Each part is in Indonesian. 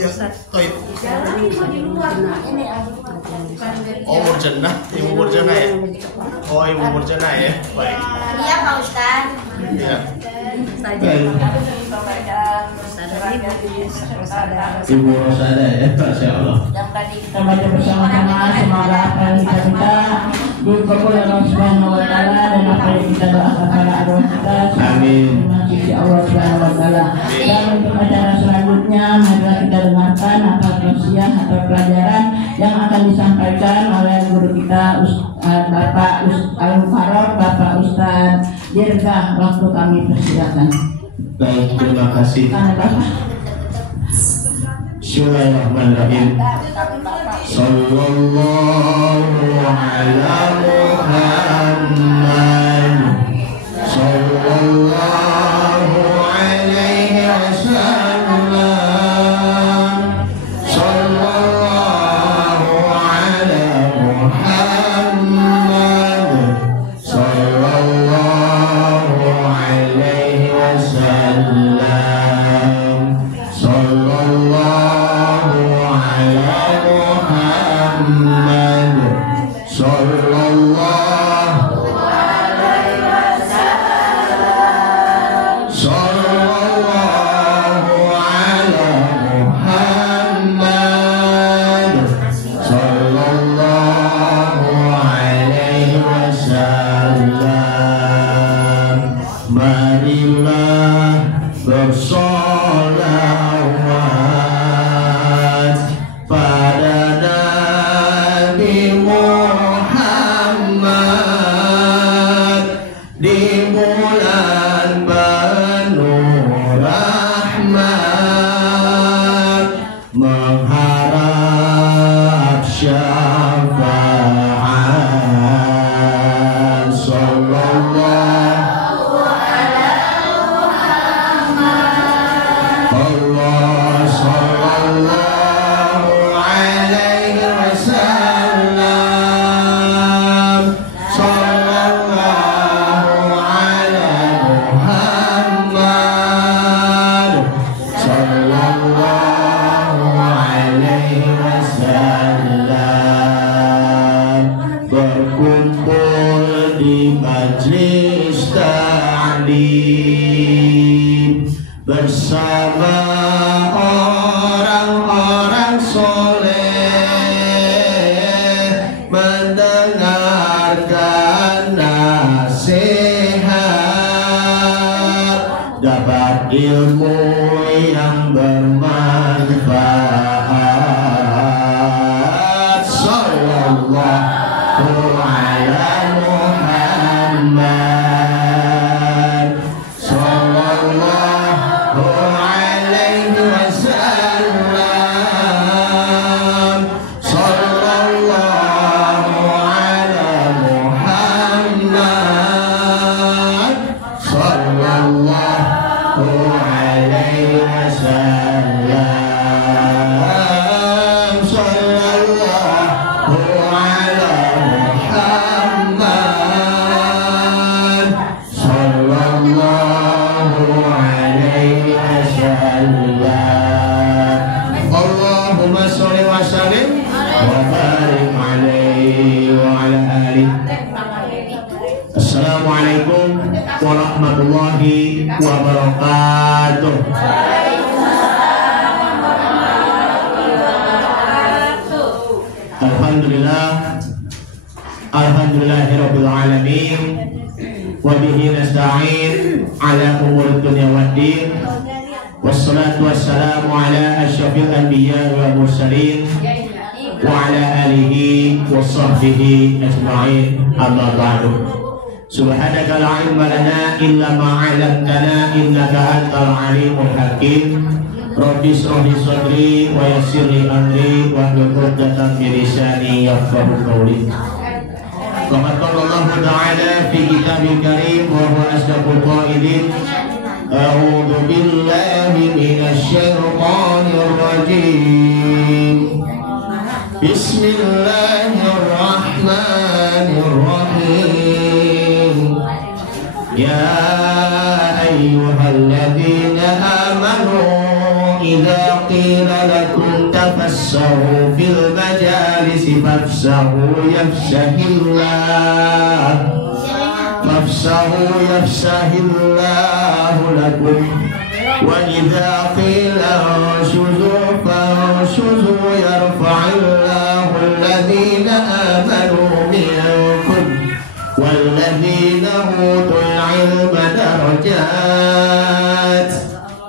Ya, toib. Oh, Murjana, Ibu Murjana ya? Oh, Ibu Murjana ya? Baik. Iya, Pak Ustadz. Iya. Ibu Rosada ya, Masya Allah. Kita baca bersama-sama, semoga apa yang kita minta dikabul oleh Allah Subhanahu wa Ta'ala, dan apa yang kita doakan pada arwah kita Amin. sisi Allah Subhanahu wa Ta'ala. Dan untuk acara selanjutnya, marilah kita dengarkan apa tausiah atau pelajaran yang akan disampaikan oleh guru kita Bapak Al-Mukarram, Bapak Ustadz Dirga. Waktu kami persilakan. Baik, terima kasih. Bismillahirrahmanirrahim. Sallallahu ala Muhammad. Sallallahu alaihi wasallam. Sallallahu ala Muhammad. Sallallahu alaihi wasallam. Sallallahu ala Muhammad. Sallallahu alaihi wasallam. Sallallahu ala Muhammad. Sallallahu alaihi wasallam. Marilah bersolawat pada Nabi Muhammad di bulan penuh rahmat, mengharap syafaat. Sallallahu Allah, sallallahu alaihi wasallam. Sallallahu ala Muhammad. Sallallahu alaihi wasallam. Berkumpul di majlis ta'lim bersama orang-orang soleh, mendengarkan nasihat, dapat ilmu yang bermanfaat. Sallallahu ala Muhammad. Sallallahu alaihi wasallam. Sallallahu ala Muhammad. Sallallahu alaihi wasallam. Sallallahu ala Muhammad. Sallallahu alaihi wasallam. Allahumma sholli wa sallim wa barik alaihi wa ala alihi. Assalamualaikum warahmatullahi wabarakatuh. Alhamdulillah, alhamdulillahirabbil alamin. Wa bihi nasta'in ala umuri dunya waddin. Wassalatu wassalamu ala asyrafil anbiya wal mursalin wa ala alihi wa sahbihi ajma'in. Amma ba'du. Subhanaka la ilma lana illa ma 'allamtana innaka antal alimul hakim. Rabbi shrah li sadri wa yassir li amri wa hlul 'uqdatam min lisani yafqahu qawli. Faqad qala Allah ta'ala fi kitabil karim wa huwa asdaqul qailin. A'udzu billahi minasy syaithanir rajim. Bismillahirrahmanirrahim. Ya ayyuhalladzina amanu idza qila lakum tafassahu fil majalisi fafsahu yafsahillahu lakum wa idza qila anshuzu fanshuzu yarfa'illahu alladhina amanu minkum walladhina utul ilma darajat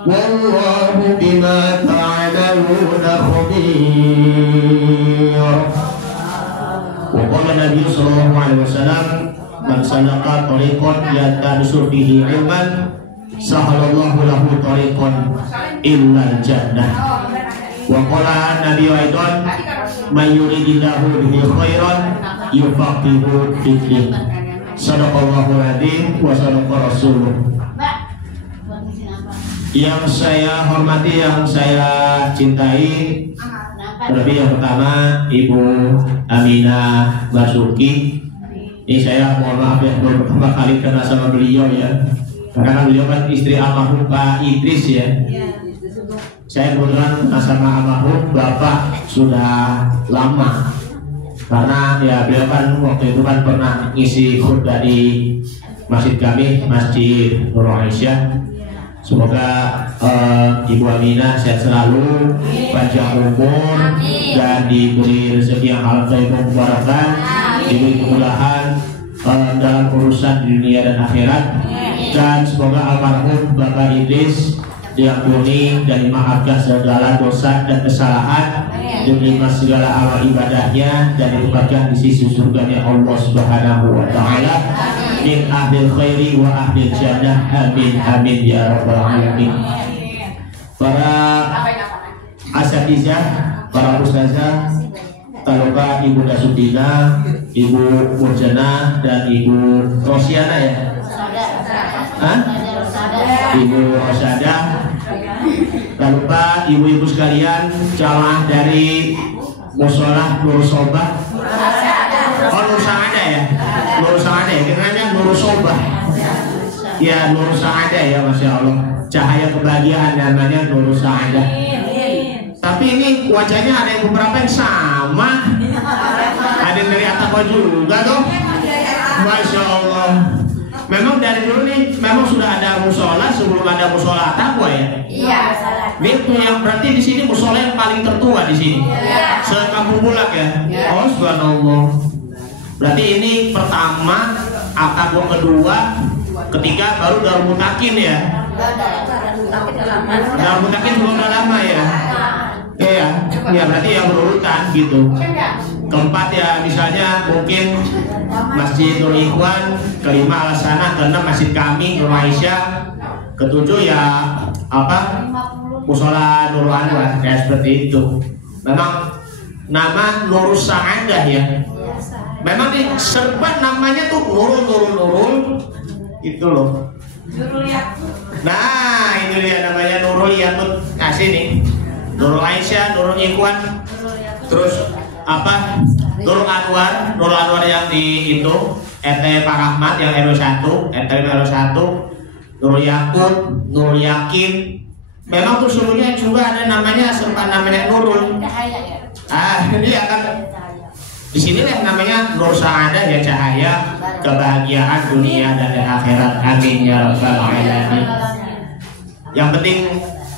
wallahu bima ta'maluna khabir. Wa qala Nabi sallallahu alaihi wasallam man salaka tariqan yaltamisu fihi ilman sahalallahu lahu tariqan illa jannah. Wa qala Nabi aidan may yuridillahu bihi khairan yufaqihu fiddin. Sadaqallahul adzim wa sadaqa rasuluh. Yang saya hormati, yang saya cintai, terlebih yang pertama Ibu Aminah Basuki. Ini saya mohon maaf ya, baru pertama kali kenal sama beliau ya, karena beliau kan istri almarhum Pak Idris ya. Saya kebetulan kenal sama almarhum Bapak sudah lama, karena ya beliau kan waktu itu kan pernah ngisi khutbah di masjid kami, Masjid Nur Aisyah. Semoga Ibu Aminah sehat selalu, panjang umur, dan diberi rezeki yang halal thayyib mubarakah, diberi kemudahan dalam urusan di dunia dan akhirat, dan semoga almarhum Bapak Idris diampuni dan dimaafkan segala dosa dan kesalahan, diterima segala amal ibadahnya, dan ditempatkan di sisi surganya Allah Subhanahu wa Ta'ala, min ahlil khairi wa ahlil jannah, amin amin ya rabbal alamin. Para asatizah, para ustazah, taluka Ibu Dasudina, Ibu Murjana, dan Ibu Rosiana ya. Ibu Rosada, tak lupa ibu-ibu sekalian, jamaah dari Musholah Nur Sobah. Oh, Nur Saada ya, Nur Saada ya, kenanya Nur Sobah. Ya, Nur Saada ya, masya Allah. Cahaya kebahagiaan namanya Nur Saada. Tapi ini wajahnya ada yang beberapa yang sama. Ada yang dari Ataqwa juga tuh. Masya Allah. Memang dari dulu nih, memang sudah ada musola sebelum ada musola Ataqwa ya. Iya. Itu yang berarti di sini musola yang paling tertua di sini. Iya. Se-Kampung Bulak ya. Oh subhanallah. Berarti ini pertama, Ataqwa kedua, ketiga baru Darul Mutakin ya. Darul Mutakin juga udah lama ya. Iya, ya berarti yang berurutan gitu. Keempat ya misalnya mungkin Masjid Nur Ikhwan, kelima Al-Sanah, keenam Masjid kami Nur Aisyah, ketujuh ya apa Mushola Nur Anwar, kayak seperti itu. Memang nama Nur Sa'adah ya. Memang di serba namanya tuh Nurul itu loh. Nah ini dia namanya Nurul Yatut. Kasih nih Nurul Aisyah, Nurul Ikhwan, terus apa Nurul Anwar yang di itu RT Pak Rahmat yang RW1, RT RW1, Nurul Yakut, Nurul Yakin. Memang tuh seluruhnya juga ada namanya serba namanya Nurul. Ini akan di sini lah namanya Nur Sa'adah ya, cahaya kebahagiaan dunia dan akhirat. Amin ya rabbal alamin. Yang penting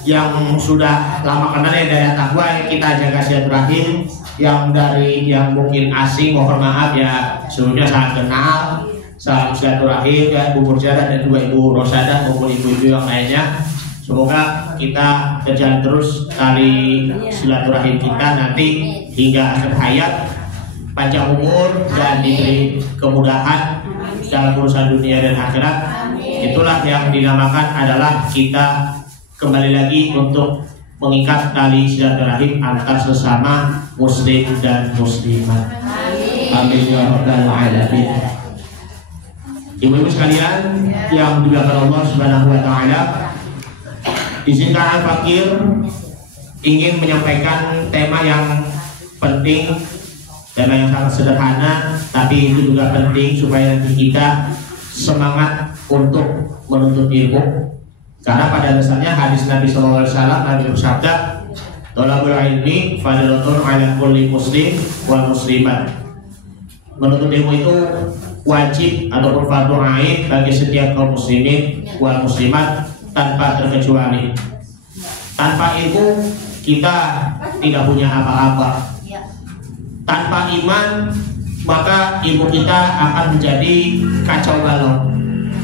yang sudah lama kenal ya dari Ataqwa kita jaga silaturahim. Yang dari yang mungkin asing mohon maaf ya, sebelumnya sangat kenal. Salam silaturahim ya Ibu Murjana dan juga Ibu Rosada maupun ibu-ibu yang lainnya. Semoga kita berjalan terus tali silaturahim kita nanti hingga akhir hayat, panjang umur dan diberi kemudahan dalam urusan dunia dan akhirat. Itulah yang dinamakan adalah kita kembali lagi untuk mengikat tali silaturahim antar sesama muslim dan muslimat. Amin ya rabbal alamin. Ibu-ibu sekalian yang dimuliakan Allah Subhanahu wa taala, izinkan Fakir ingin menyampaikan tema yang penting, tema yang sangat sederhana, tapi itu juga penting supaya nanti kita semangat untuk menuntut ilmu, Karena pada dasarnya hadis Nabi SAW, Nabi bersabda, "Thalabul ilmi fardhatun 'ala kulli muslim wal muslimat." Menuntut ilmu itu wajib ataupun fardu ain bagi setiap kaum muslimin wal muslimat tanpa terkecuali. Tanpa ilmu kita tidak punya apa-apa. Tanpa iman maka ilmu kita akan menjadi kacau balau.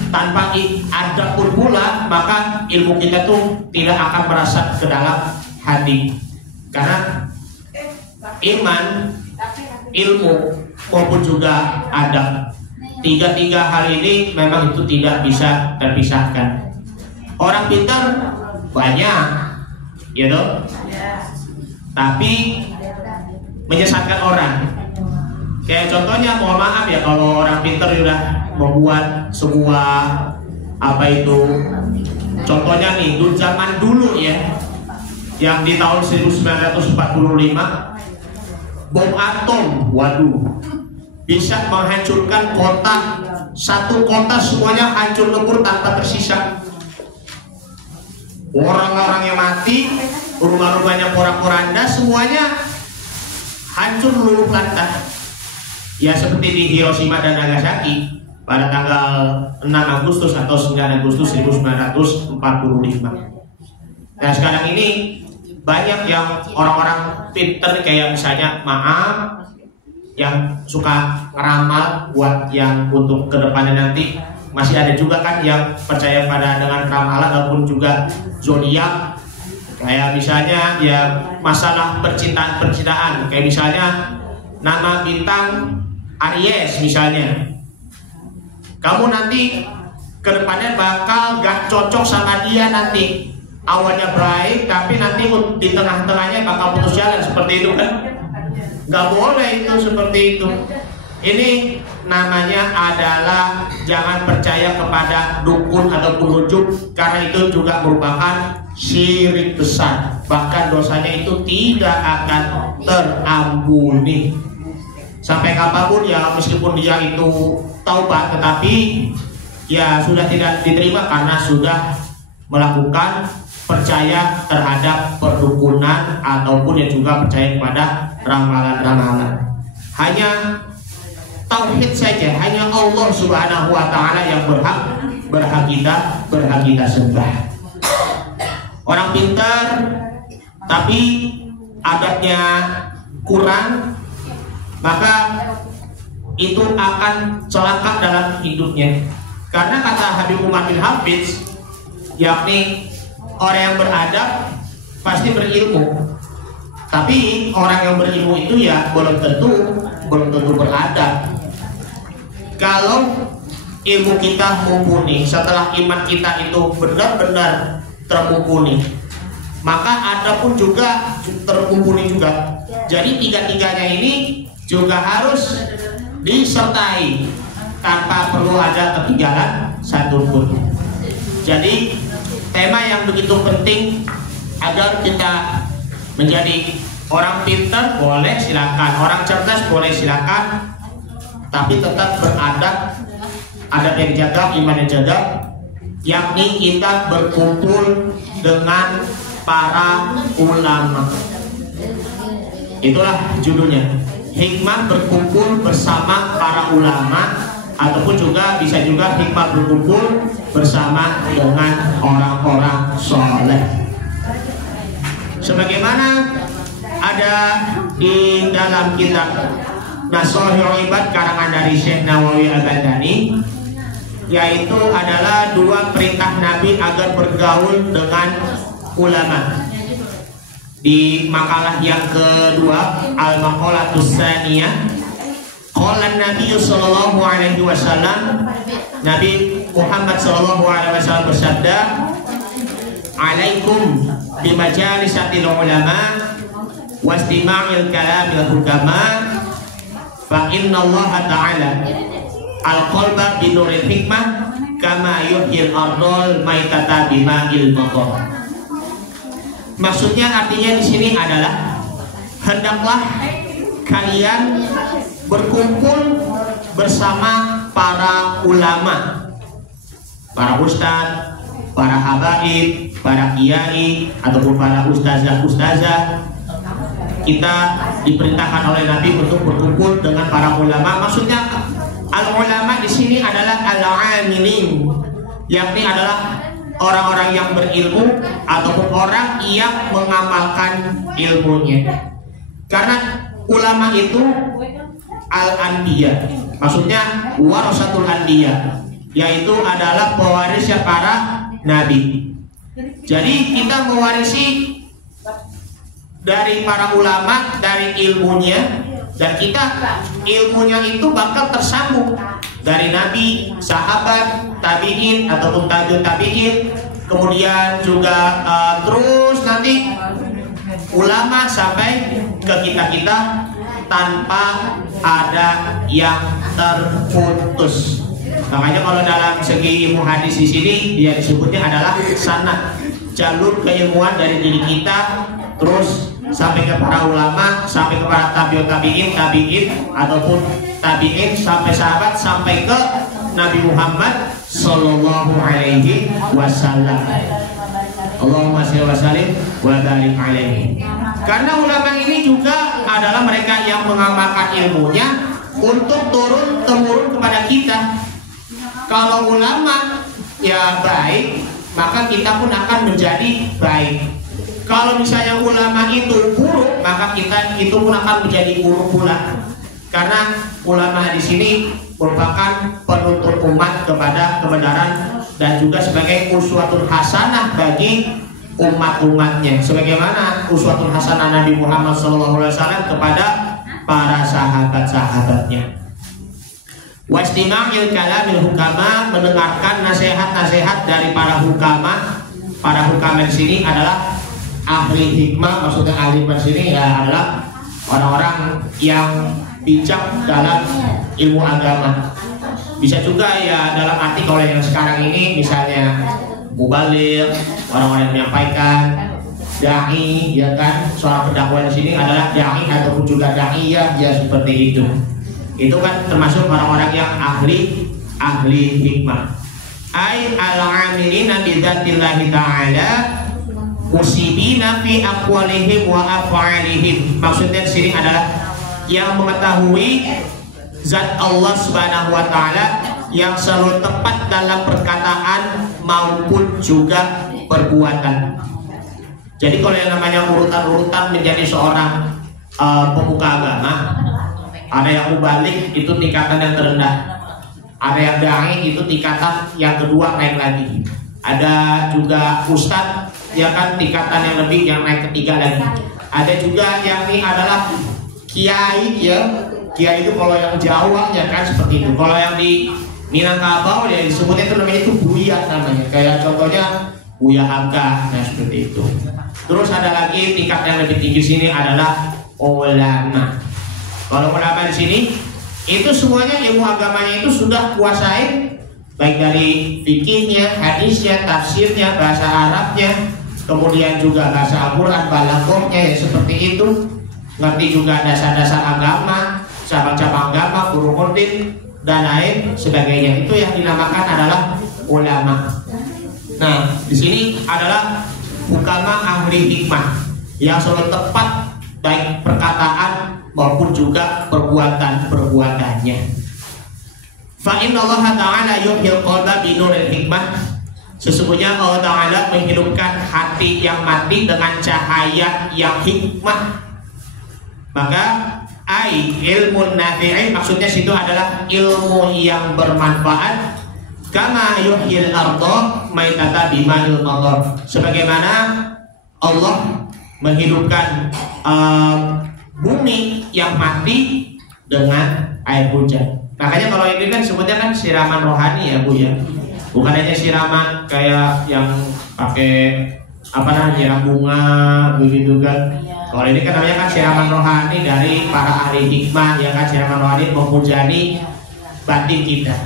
Tanpa adab pun pula maka ilmu kita tuh tidak akan merasuk ke dalam hati. Karena iman, ilmu maupun juga adab, tiga hal ini memang itu tidak bisa terpisahkan. Orang pintar banyak, gitu, tapi menyesatkan orang. Kayak contohnya, mohon maaf ya, kalau orang pintar sudah membuat sebuah apa itu, contohnya nih, zaman dulu ya, yang di tahun 1945 bom atom, waduh, bisa menghancurkan kota, satu kota semuanya hancur lebur tanpa tersisa. Orang-orang yang mati, rumah-rumahnya porak-poranda, semuanya hancur luluh lantak. Ya seperti di Hiroshima dan Nagasaki pada tanggal 6 Agustus atau 9 Agustus 1945. Nah sekarang ini banyak yang orang-orang pinter kayak misalnya maaf yang suka ngeramal buat yang untuk kedepannya nanti. Masih ada juga kan yang percaya pada dengan ramalan ataupun juga zodiak. Kayak misalnya ya masalah percintaan kayak misalnya nama bintang Aries misalnya, kamu nanti kedepannya bakal gak cocok sama dia nanti. Awalnya baik tapi nanti di tengah-tengahnya bakal putus jalan, seperti itu kan? Gak boleh itu seperti itu. Ini namanya adalah jangan percaya kepada dukun ataupun rujuk, karena itu juga merupakan syirik besar. Bahkan dosanya itu tidak akan terampuni sampai kapanpun ya, meskipun dia itu taubat, tetapi ya sudah tidak diterima karena sudah melakukan percaya terhadap perdukunan ataupun yang juga percaya kepada ramalan-ramalan. Hanya tauhid saja, hanya Allah Subhanahu wa taala yang berhak kita sembah. Orang pintar tapi adabnya kurang, maka itu akan celaka dalam hidupnya. Karena kata Habib Umar bin Hafiz, yakni orang yang beradab pasti berilmu. Tapi orang yang berilmu itu ya belum tentu beradab. Kalau ilmu kita mumpuni, setelah iman kita itu benar-benar termumpuni, maka adab pun juga termumpuni juga. Jadi tiga-tiganya ini juga harus disertai tanpa perlu ada ketinggalan satupun. Jadi tema yang begitu penting agar kita menjadi orang pintar boleh silakan, orang cerdas boleh silakan, tapi tetap beradab, adab yang dijaga, iman yang dijaga, yakni kita berkumpul dengan para ulama. Itulah judulnya, hikmah berkumpul bersama para ulama, ataupun juga bisa juga hikmah berkumpul bersama dengan orang-orang soleh. Sebagaimana ada di dalam kitab Nashahul Ibad karangan dari Syekh Nawawi Al-Bandani, yaitu adalah 2 perintah Nabi agar bergaul dengan ulama. Di makalah yang kedua, Al-Maqalatus Tsaniyah, qala Nabi sallallahu alaihi wasallam, Nabi Muhammad sallallahu alaihi wasallam bersabda, "Alaikum bimajalisatil ulama wastima'il kalamil hukama, fa inna Allah ta'ala al-qalba binuril hikmah kama yuhyil ardol maitata bima'il matar." Maksudnya artinya di sini adalah hendaklah kalian berkumpul bersama para ulama, para ustadz, para habaib, para kiai ataupun para ustazah kita diperintahkan oleh Nabi untuk berkumpul dengan para ulama. Maksudnya al-ulama di sini adalah al-amilin, yakni adalah orang-orang yang berilmu ataupun orang yang mengamalkan ilmunya. Karena ulama itu al-anbiya, maksudnya warasatul anbiya, yaitu adalah pewarisnya para nabi. Jadi kita mewarisi dari para ulama, dari ilmunya, dan kita ilmunya itu bakal tersambung dari nabi, sahabat, tabi'in ataupun tabi'ut tabi'in, kemudian juga terus nanti ulama sampai ke kita tanpa ada yang terputus. Makanya kalau dalam segi ilmu hadis di sini dia disebutnya adalah sanad, jalur keilmuan dari diri kita terus sampai ke para ulama, sampai ke para tabi'ut tabi'in ataupun tabi'in sampai sahabat, sampai ke Nabi Muhammad sallallahu alaihi wasallam. Allahumma shalli wa sallim wa barik alaihi. Karena ulama ini juga adalah mereka yang mengamalkan ilmunya untuk turun temurun kepada kita. Kalau ulama ya baik, maka kita pun akan menjadi baik. Kalau misalnya ulama itu buruk, maka kita itu pun akan menjadi buruk pula. Karena ulama di sini merupakan penuntun umat kepada kebenaran dan juga sebagai uswatun hasanah bagi umat-umatnya, sebagaimana uswatun hasanah Nabi Muhammad SAW kepada para sahabat-sahabatnya. Wastima'il kalamil hukama, mendengarkan nasihat-nasihat dari para hukama. Para hukama di sini adalah ahli hikmah, maksudnya ahli hikmah di sini ya adalah orang-orang yang bijak dalam ilmu agama. Bisa juga ya dalam arti kalau yang sekarang ini misalnya mubaligh, orang-orang yang menyampaikan, dai, ya kan, seorang pendakwah di sini adalah dai ataupun juga daiyah, ya seperti itu. Itu kan termasuk orang-orang yang ahli hikmah. Ai al-amilina bi dzatillahi ta'ala musibina fi aqwalihim wa af'alihim. Maksudnya di sini adalah yang mengetahui zat Allah Subhanahu wa taala yang selalu tepat dalam perkataan maupun juga perbuatan. Jadi kalau yang namanya urutan-urutan menjadi seorang pemuka agama, ada yang mubalik itu tingkatan yang terendah, ada yang dai itu tingkatan yang kedua naik lagi, ada juga ustadz ya kan tingkatan yang lebih yang naik ketiga lagi, ada juga yang ini adalah kiai ya. Kiai itu kalau yang Jawa ya kan seperti itu. Kalau yang di Minangkabau ya disebutnya itu namanya itu buya namanya. Kayak contohnya Buya Hamka, nah seperti itu. Terus ada lagi tingkat yang lebih tinggi sini adalah ulama. Kalau ulama di sini itu semuanya ilmu agamanya itu sudah kuasai, baik dari fikihnya, hadisnya, tafsirnya, bahasa Arabnya, kemudian juga bahasa Al-Quran, balaghahnya ya seperti itu. Ngerti juga dasar-dasar agama, cabang-cabang agama, furu'uddin dan lain sebagainya. Itu yang dinamakan adalah ulama. Nah, di sini adalah hukama ahli hikmah yang selalu tepat baik perkataan maupun juga perbuatannya. Fa inna Allah Ta'ala yuhyil qalba bi nuril hikmah. Sesungguhnya Allah Ta'ala menghidupkan hati yang mati dengan cahaya yang hikmah. Maka ilmu nafi'i maksudnya situ adalah ilmu yang bermanfaat. Kama yuhyil ardha maitata bima'il matar. Sebagaimana Allah menghidupkan bumi yang mati dengan air hujan. Makanya kalau ini kan sebutnya kan siraman rohani ya Bu ya. Bukan hanya siraman kayak yang pakai apa namanya nyiram bunga begitu kan. Kalau ini kan namanya kan siraman rohani dari para ahli hikmah yang kan siraman rohani menghujani batin kita.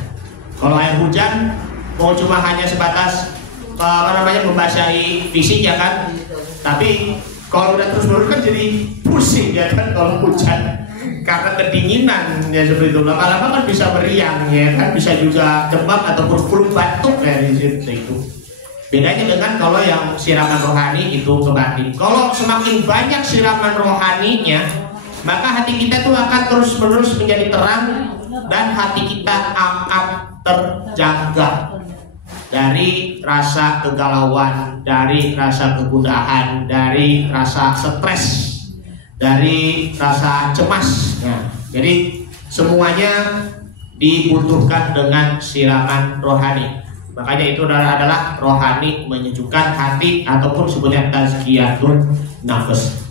Kalau air hujan mau cuma hanya sebatas apa namanya membasahi fisik ya kan. Tapi kalau udah terus-menerus kan jadi pusing ya kan kalau hujan. Karena kedinginan ya seperti itu. Lama-lama kan bisa meriang ya kan, bisa juga demam ataupun flu batuk ya di situ itu. Bedanya dengan kalau yang siraman rohani itu ke batin. Kalau semakin banyak siraman rohaninya, maka hati kita tuh akan terus-menerus menjadi terang dan hati kita akan terjaga dari rasa kegalauan, dari rasa kegundahan, dari rasa stres, dari rasa cemas. Nah, jadi semuanya dibutuhkan dengan siraman rohani. Makanya itu adalah rohani, menyejukkan hati, ataupun sebenarnya tazkiyatun nafs.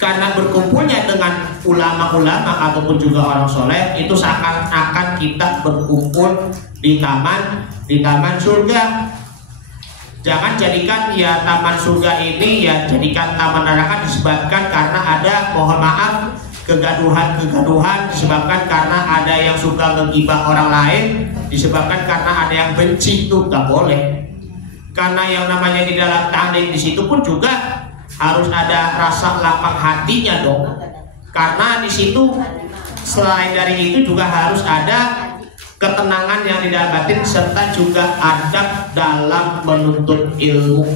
Karena berkumpulnya dengan ulama-ulama ataupun juga orang soleh, itu seakan-akan kita berkumpul di taman surga. Jangan jadikan ya taman surga ini ya jadikan taman neraka disebabkan karena ada, mohon maaf, kegaduhan disebabkan karena ada yang suka menggibah orang lain, disebabkan karena ada yang benci. Itu nggak boleh. Karena yang namanya di dalam ta'lim di situ pun juga harus ada rasa lapang hatinya dong. Karena di situ selain dari itu juga harus ada ketenangan yang di dalam batin serta juga adab dalam menuntut ilmu.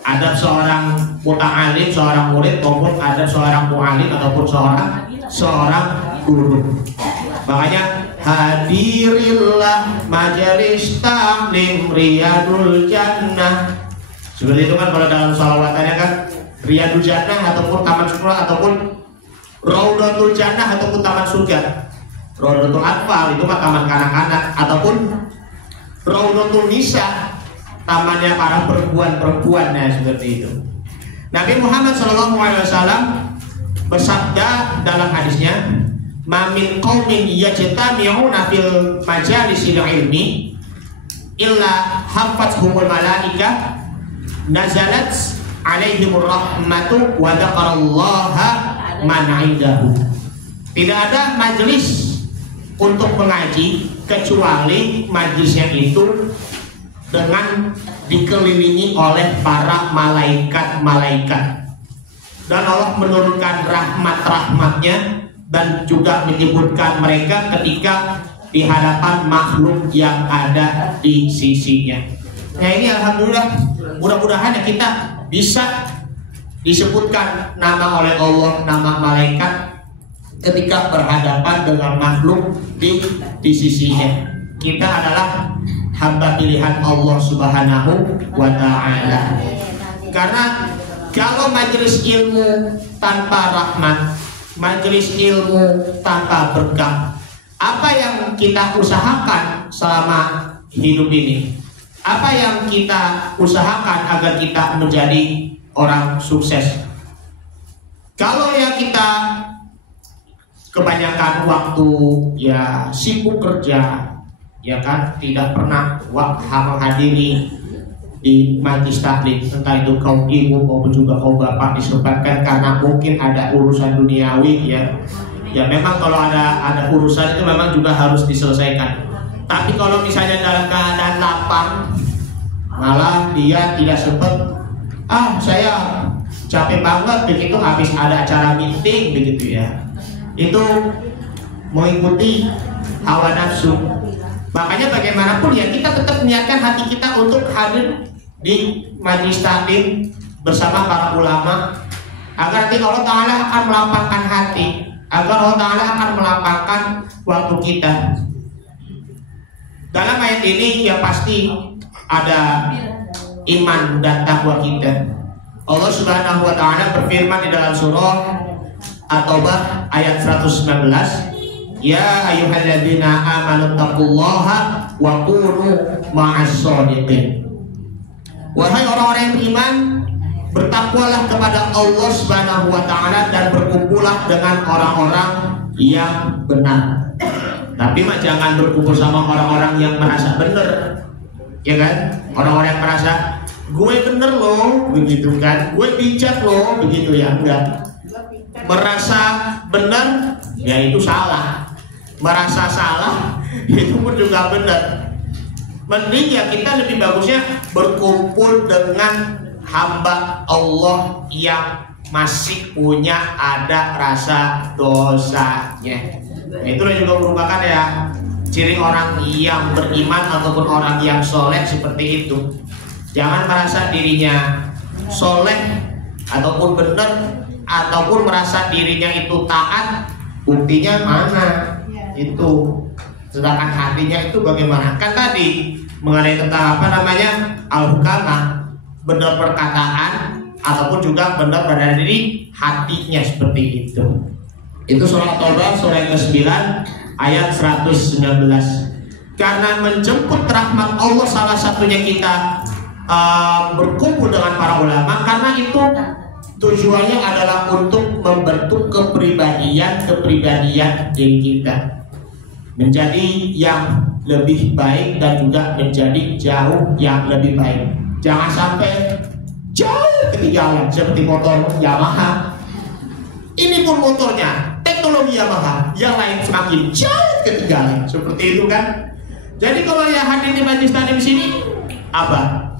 Adab seorang muta'alim, seorang murid, maupun adab seorang mu'alim ataupun seorang guru. Makanya hadirillah majelis ta'lim riyadul jannah. Seperti itu kan kalau dalam shalawatannya kan riyadul jannah ataupun taman surga ataupun raudatul jannah ataupun taman surga. Raudatul atfal itu mah taman kanak-kanak, ataupun raudatul nisa, tamannya para perempuan-perempuan. Nah, seperti itu. Nabi Muhammad SAW bersabda dalam hadisnya, "Ma min qaumin yajtami'una fil majalisil ilmi illa hafathumul malaikah nazalat alaihimur rahmatu wa dzakarallaha man 'indahu." Tidak ada majelis untuk mengaji kecuali majelisnya itu dengan dikelilingi oleh para malaikat-malaikat, dan Allah menurunkan rahmat-rahmatnya dan juga menyebutkan mereka ketika di hadapan makhluk yang ada di sisinya. Nah, ini alhamdulillah, mudah-mudahan ya kita bisa disebutkan nama oleh Allah, nama malaikat ketika berhadapan dengan makhluk di sisinya. Kita adalah hamba pilihan Allah Subhanahu wa ta'ala. Karena kalau majelis ilmu tanpa rahmat, majelis ilmu tanpa berkah, apa yang kita usahakan selama hidup ini? Apa yang kita usahakan agar kita menjadi orang sukses? Kalau ya kita kebanyakan waktu ya sibuk kerja, ya kan, tidak pernah menghadiri di majelis taklim, entah itu kaum ibu maupun juga kaum bapak, disebabkan karena mungkin ada urusan duniawi ya memang kalau ada urusan itu memang juga harus diselesaikan. Tapi kalau misalnya dalam keadaan lapang, malah dia tidak sempat, saya capek banget begitu habis ada acara meeting begitu ya, itu mengikuti hawa nafsu. Makanya bagaimanapun ya kita tetap niatkan hati kita untuk hadir di majelis taklim bersama para ulama, agar nanti Allah Ta'ala akan melapangkan hati, agar Allah Ta'ala akan melapangkan waktu kita. Dalam ayat ini ya pasti ada iman dan takwa kita. Allah Subhanahu wa Ta'ala berfirman di dalam surah At-Taubah ayat 119, "Ya ayyuhalladzina amanu taqullaha wa kunu ma'as shodiqin." Wahai orang-orang yang beriman, bertakwalah kepada Allah Subhanahu wa Ta'ala dan berkumpullah dengan orang-orang yang benar. Tapi mah jangan berkumpul sama orang-orang yang merasa benar, ya kan? Orang-orang yang merasa gue bener loh, begitu kan? Gue bijak loh, begitu ya? Enggak. Merasa benar, ya itu salah. Merasa salah, itu pun juga benar. Mending ya kita lebih bagusnya berkumpul dengan hamba Allah yang masih punya ada rasa dosanya. Nah, itulah juga merupakan ya ciri orang yang beriman ataupun orang yang soleh seperti itu. Jangan merasa dirinya soleh ataupun benar, ataupun merasa dirinya itu taat. Buktinya mana? Itu. Sedangkan hatinya itu bagaimana? Kan tadi mengenai tentang apa namanya al-hukama, benar perkataan ataupun juga benar pada diri hatinya, seperti itu. Itu surah Taubah surah yang ke-9 ayat 119. Karena menjemput rahmat Allah salah satunya kita berkumpul dengan para ulama, karena itu tujuannya adalah untuk membentuk kepribadian diri kita menjadi yang lebih baik dan juga menjadi jauh yang lebih baik. Jangan sampai jauh ketinggalan seperti motor Yamaha. Ini pun motornya teknologi Yamaha, yang lain semakin jauh ketinggalan, seperti itu kan. Jadi kalau yang hadir di majelis taklim sini apa?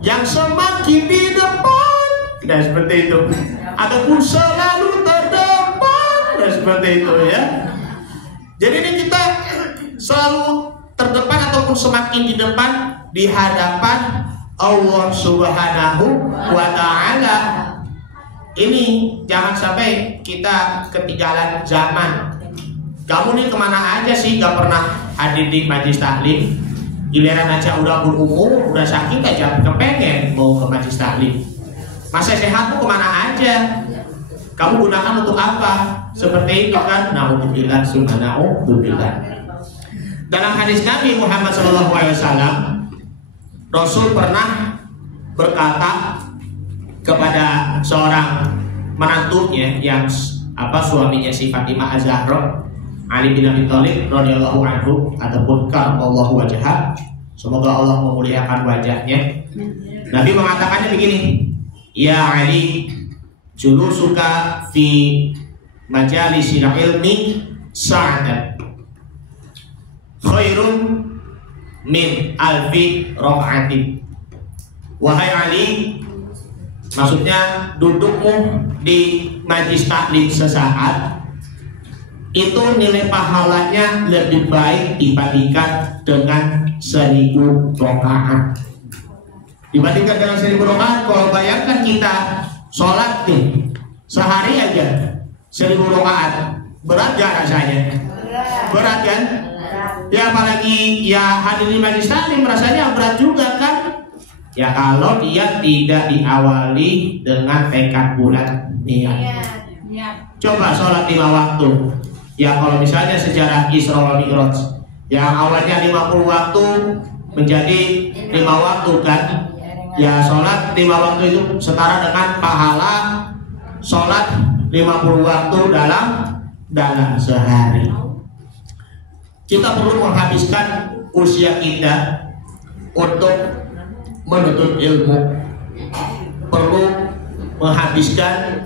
Yang semakin di depan, dan seperti itu, ataupun selalu terdepan, dan seperti itu ya. Jadi ini kita selalu terdepan ataupun semakin di depan di hadapan Allah Subhanahu wa Ta'ala. Ini jangan sampai kita ketinggalan zaman. Kamu nih kemana aja sih gak pernah hadir di majelis taklim? Giliran aja udah berumur, udah sakit aja kepengen mau ke majelis taklim. Masa sehatmu kemana aja? Kamu gunakan untuk apa? Seperti itu kan? Na'udzubillah summa na'udzubillah. Dalam hadis Nabi Muhammad SAW, Rasul pernah berkata kepada seorang menantunya yang suaminya si Fatimah Az-Zahra, Ali bin Abi Thalib radhiyallahu anhu ataupun karamallahu wajhah, semoga Allah memuliakan wajahnya. Nabi mengatakannya begini, ya Ali, julusuka fi majalisil ilmi sa'atan khairun min alfi raka'atin. Wahai Ali, maksudnya dudukmu di majelis taklim sesaat itu nilai pahalanya lebih baik dibandingkan dengan 1000 rakaat. Dibandingkan dengan 1000 rakaat, kalau bayangkan kita sholat nih sehari aja 1000 rakaat, berat gak rasanya? Berat kan? Ya apalagi ya hadir di majelis taklim rasanya berat juga kan? Ya kalau dia tidak diawali dengan tekad bulat niat. Coba sholat 5 waktu. Ya kalau misalnya sejarah Isra wal Mi'raj yang awalnya 50 waktu menjadi 5 waktu kan? Ya sholat 5 waktu itu setara dengan pahala sholat 50 waktu dalam sehari. Kita perlu menghabiskan usia kita untuk menuntut ilmu, perlu menghabiskan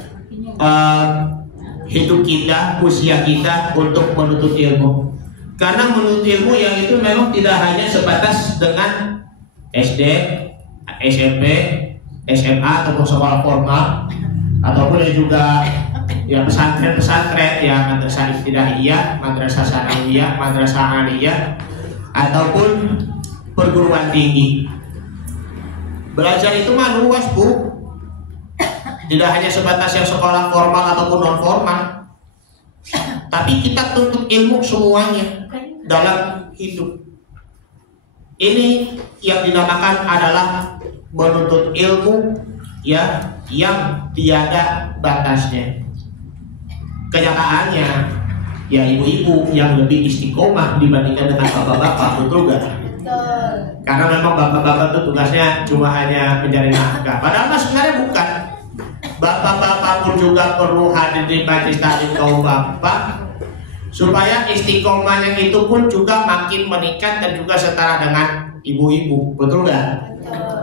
hidup kita, usia kita untuk menuntut ilmu. Karena menuntut ilmu yang itu memang tidak hanya sebatas dengan SD, SMP, SMA ataupun sekolah formal, ataupun juga ya pesantren-pesantren, ya madrasah ibtidaiyah, madrasah sanawiyah, madrasah aliyah, ataupun perguruan tinggi. Belajar itu mah luas, Bu. Tidak hanya sebatas yang sekolah formal ataupun non formal, tapi kita tuntut ilmu semuanya dalam hidup. Ini yang dinamakan adalah menuntut ilmu ya yang tiada batasnya. Kenyataannya ya ibu-ibu yang lebih istiqomah dibandingkan dengan bapak-bapak, betul gak? Karena memang bapak-bapak itu tugasnya cuma hanya mencari nafkah. Padahal sebenarnya bukan. Bapak-bapak pun juga perlu hadir di majelis taklim kaum bapak supaya istiqomahnya itu pun juga makin meningkat dan juga setara dengan ibu-ibu, betul gak?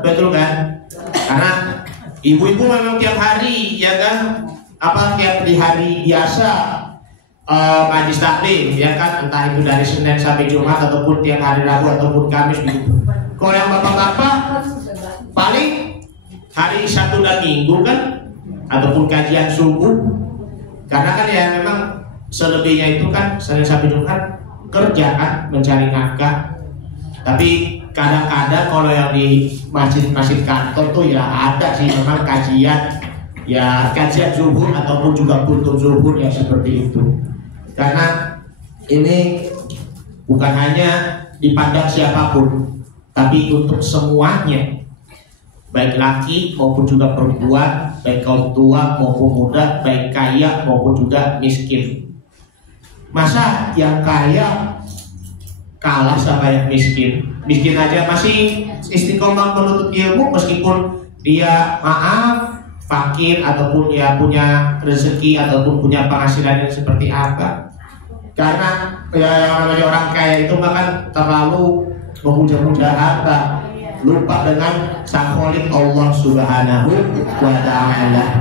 Betul kan? Karena ibu-ibu memang tiap hari ya kan, tiap di hari biasa majelis taklim ya kan, entah itu dari Senin sampai Jumat ataupun tiap hari Rabu ataupun Kamis gitu. Kalau yang bapak-bapak paling hari Sabtu dan Minggu kan, ataupun kajian subuh. Karena kan ya memang selebihnya itu kan Senin sampai Jumat kerja kan, mencari nafkah. Tapi kadang-kadang kalau yang di masjid-masjid kantor tuh ya ada sih memang kajian, ya kajian zuhur ataupun juga kultum zuhur yang seperti itu. Karena ini bukan hanya dipandang siapapun, tapi untuk semuanya, baik laki maupun juga perempuan, baik kaum tua maupun muda, baik kaya maupun juga miskin. Masa yang kaya kalah sama yang miskin? Miskin aja masih istiqomah menuntut ilmu meskipun dia maaf fakir ataupun ya punya rezeki ataupun punya penghasilan yang seperti apa. Karena ya yang namanya orang kaya itu makan terlalu memuja-muja harta, lupa dengan sang Khalik Allah Subhanahu wa ta'ala.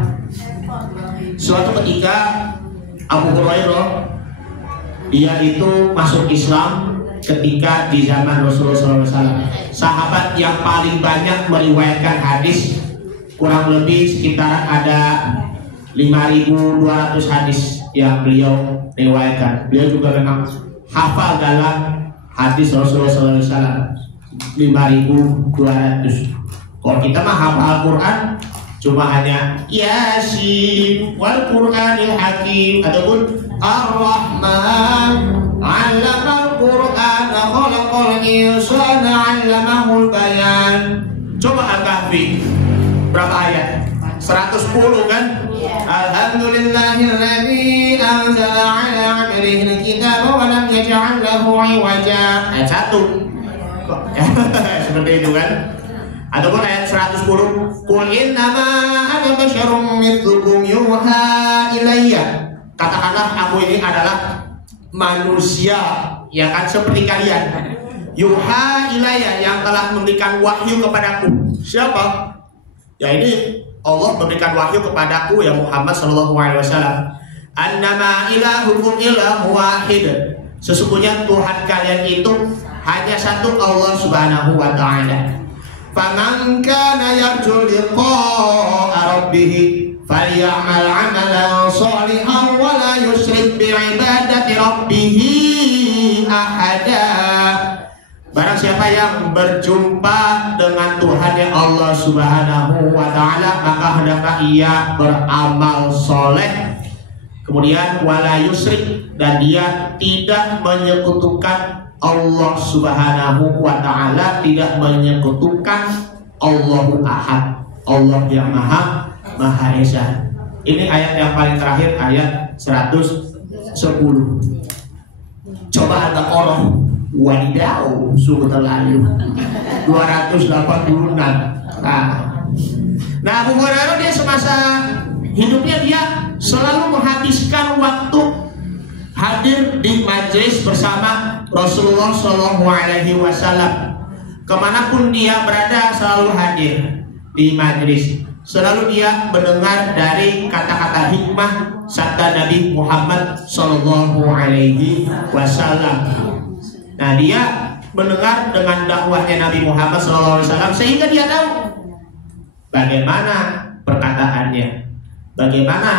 Suatu ketika Abu Hurairah dia itu masuk Islam ketika di zaman Rasulullah SAW. Sahabat yang paling banyak meriwayatkan hadis, kurang lebih sekitar ada 5.200 hadis yang beliau riwayatkan. Beliau juga memang hafal dalam hadis Rasulullah SAW 5.200. Kalau kita mah hafal Al-Quran cuma hanya Yasin wal Qur'anil Hakim ataupun Ar-Rahman 'allamal Qur'ana khalaqal insana 'allamahul bayan. Coba Al-Kahfi berapa ayat? 110 kan? Alhamdulillahilladzi anzala 'ala 'abdihi al-kitaba wa lam yaj'al lahu 'iwaja. Ayat 1. Seperti itu kan? Ataupun ayat 110, Qul innama ana basyarum mithlukum yuha ilayya. Katakanlah aku ini adalah manusia, ya kan, seperti kalian. Yuha ilayya, yang telah memberikan wahyu kepadaku. Siapa? Ya ini Allah memberikan wahyu kepadaku ya Muhammad sallallahu alaihi wasallam. Annama ilahukum ilahu wahid. Sesungguhnya Tuhan kalian itu hanya satu, Allah Subhanahu wa taala. Faman kana yarju liqa'a rabbih falyamal 'amalan shalihan wa la yusyrik bi'ibadati rabbih ahada. Barang siapa yang berjumpa dengan Tuhan yang Allah Subhanahu wa ta'ala, maka hendaklah ia beramal soleh, kemudian wala yusrik, dan dia tidak menyekutukan Allah Subhanahu wa ta'ala, tidak menyekutukan Allahu Ahad, Allah yang Maha Esa. Ini ayat yang paling terakhir, ayat 110. Coba Al-Baqarah, wadidaw, sungguh terlalu 286. Nah, Abu Hurairah dia semasa hidupnya dia selalu menghabiskan waktu hadir di majelis bersama Rasulullah Shallallahu Alaihi Wasallam. Kemanapun dia berada selalu hadir di majelis. Selalu dia mendengar dari kata-kata hikmah sabda Nabi Muhammad Shallallahu Alaihi Wasallam. Nah, dia mendengar dengan dakwahnya Nabi Muhammad Shallallahu Alaihi Wasallam sehingga dia tahu bagaimana perkataannya, bagaimana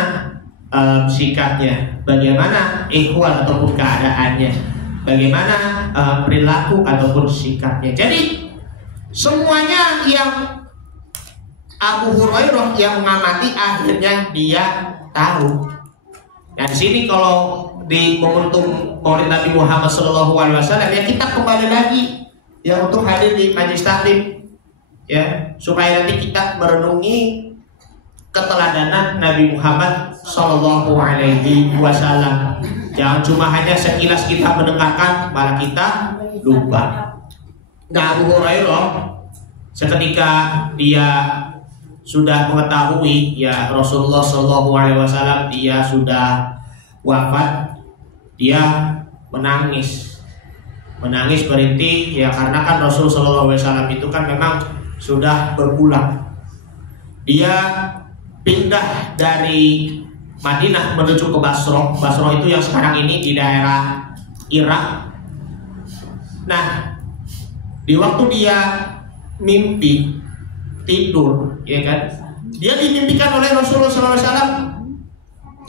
sikapnya, bagaimana ikhwal ataupun keadaannya, bagaimana perilaku ataupun sikapnya. Jadi semuanya yang Abu Hurairah yang mengamati akhirnya dia tahu. Nah, di sini kalau di momentum Maulid Nabi Muhammad SAW ya kita kembali lagi ya untuk hadir di majelis taklim ya, supaya nanti kita merenungi keteladanan Nabi Muhammad Sallallahu Alaihi Wasallam. Jangan cuma hanya sekilas kita mendengarkan malah kita lupa. Nah, Abu Hurairah seketika dia sudah mengetahui ya Rasulullah Sallallahu Alaihi Wasallam dia sudah wafat, dia menangis berhenti ya, karena kan Rasul Sallallahu Alaihi Wasallam itu kan memang sudah berpulang. Dia pindah dari Madinah menuju ke Basrah. Basrah itu yang sekarang ini di daerah Irak. Nah, di waktu dia mimpi tidur, ya kan, dia dimimpikan oleh Rasulullah SAW.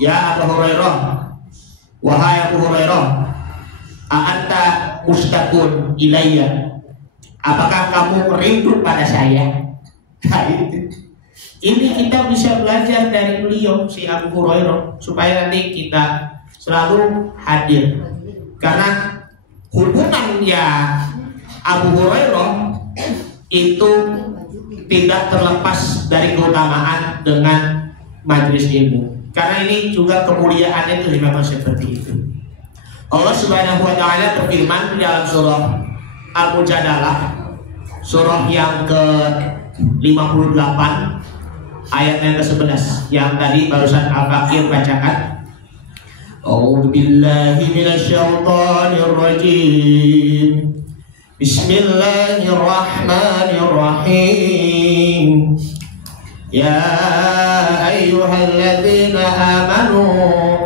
Ya Abu Hurairah, wahai Abu Hurairah, a'anta mustaqun ilayya, Apakah kamu rindu pada saya? Nah, itu. Ini kita bisa belajar dari beliau si Abu Hurairah supaya nanti kita selalu hadir. Karena hubungannya Abu Hurairah itu tidak terlepas dari keutamaan dengan majelis ilmu. Karena ini juga kemuliaannya itu memang seperti itu. Allah Subhanahu wa taala berfirman di dalam surah Al-Mujadalah, surah yang ke-58 ayat yang ke-11 yang tadi barusan Al-Fakir bacakan. A'udzu billahi minasyaitonir rajim. Bismillahirrahmanirrahim. Ya ayyuhalladzina amanu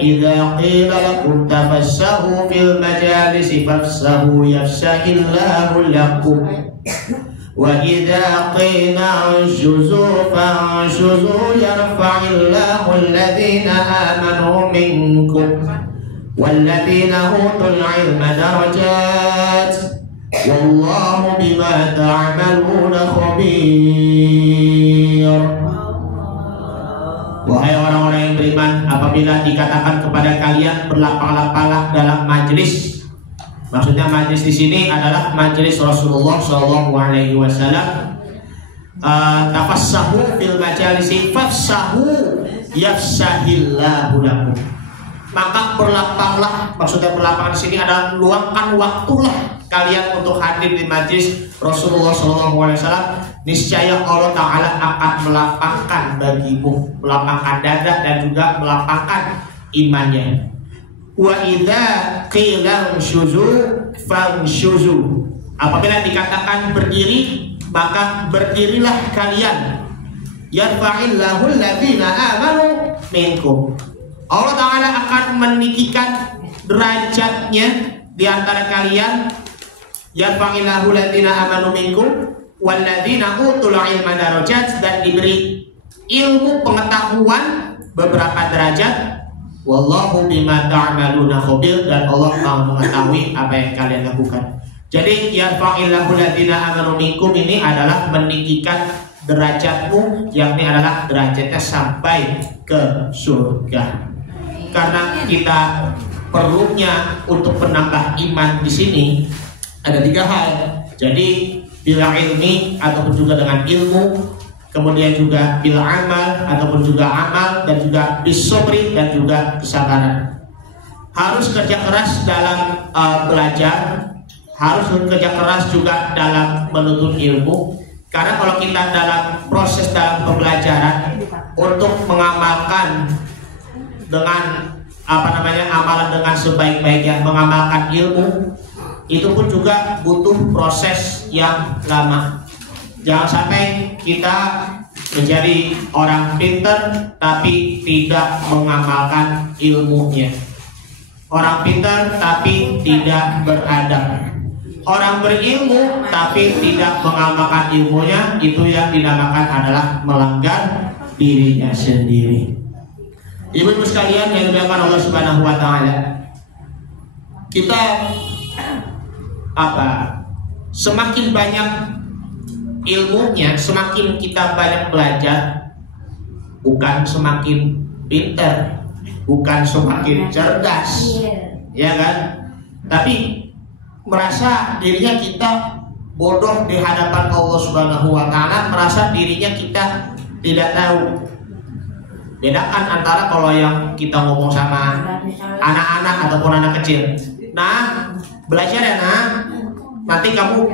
idza qila lakum tafassahu fil majalisi fafsahu yafsahillahu lakum wa idza qila anshuzu fanshuzu yarfa'illahu alladhina amanu minkum walladhina utul ilma darajat wallahu bima ta'maluna khabir. Wahai orang-orang yang beriman, apabila dikatakan kepada kalian berlapang-lapanglah dalam majlis, maksudnya majlis di sini adalah majlis Rasulullah SAW. Tafassahu fil majalisi fafsahu yafsahillahu lakum. Maka berlapanglah, maksudnya berlapang di sini adalah luangkan waktulah kalian untuk hadir di majlis Rasulullah SAW. Niscaya Allah Ta'ala akan melapangkan bagimu, melapangkan dada dan juga melapangkan imannya. Wa idza qila syuzu fanshuzu. Apabila dikatakan berdiri, maka berdirilah kalian. Yarfa'illahu alladhina amanu minkum. Allah Ta'ala akan meninggikan derajatnya di antara kalian. Yarfa'illahu alladhina amanu minkum walladzina utul ilma darajat, dan diberi ilmu pengetahuan beberapa derajat. Wallahu bima ta'maluna khabir, dan Allah Maha mengetahui apa yang kalian lakukan. Jadi yarfa'illahu alladhina amanu minkum ini adalah meninggikan derajatmu, yakni adalah derajatnya sampai ke surga. Karena kita perlunya untuk menambah iman di sini ada 3 hal. Jadi bila ilmi ataupun juga dengan ilmu, kemudian juga bila amal ataupun juga amal, dan juga bisobri dan juga kesabaran. Harus kerja keras dalam belajar, harus kerja keras juga dalam menuntut ilmu. Karena kalau kita dalam proses dalam pembelajaran untuk mengamalkan dengan amalan dengan sebaik-baiknya, mengamalkan ilmu, itu pun juga butuh proses yang lama. Jangan sampai kita menjadi orang pintar tapi tidak mengamalkan ilmunya. Orang pintar tapi tidak beradab. Orang berilmu tapi tidak mengamalkan ilmunya, itu yang dinamakan adalah melanggar dirinya sendiri. Ibu-ibu sekalian yang dimuliakan Allah Subhanahu wa taala, kita semakin banyak ilmunya, semakin kita banyak belajar, bukan semakin pintar, bukan semakin cerdas, ya kan? Tapi merasa dirinya kita bodoh di hadapan Allah Subhanahu wa taala, merasa dirinya kita tidak tahu. Bedakan antara kalau yang kita ngomong sama anak-anak ataupun anak kecil. Nah, belajar ya nak, nanti kamu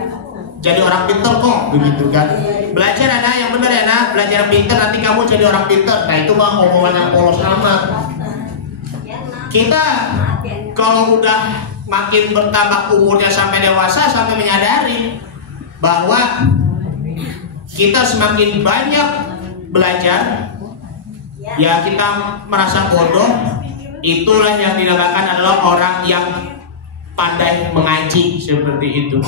jadi orang pintar kok, begitu kan? Belajar ya nak, yang benar ya nak, belajar pintar, nanti kamu jadi orang pintar. Nah, itu mah omongan yang polos amat. Kita kalau udah makin bertambah umurnya sampai dewasa, sampai menyadari bahwa kita semakin banyak belajar, ya kita merasa bodoh. Itulah yang dinamakan adalah orang yang pandai mengaji, seperti itu.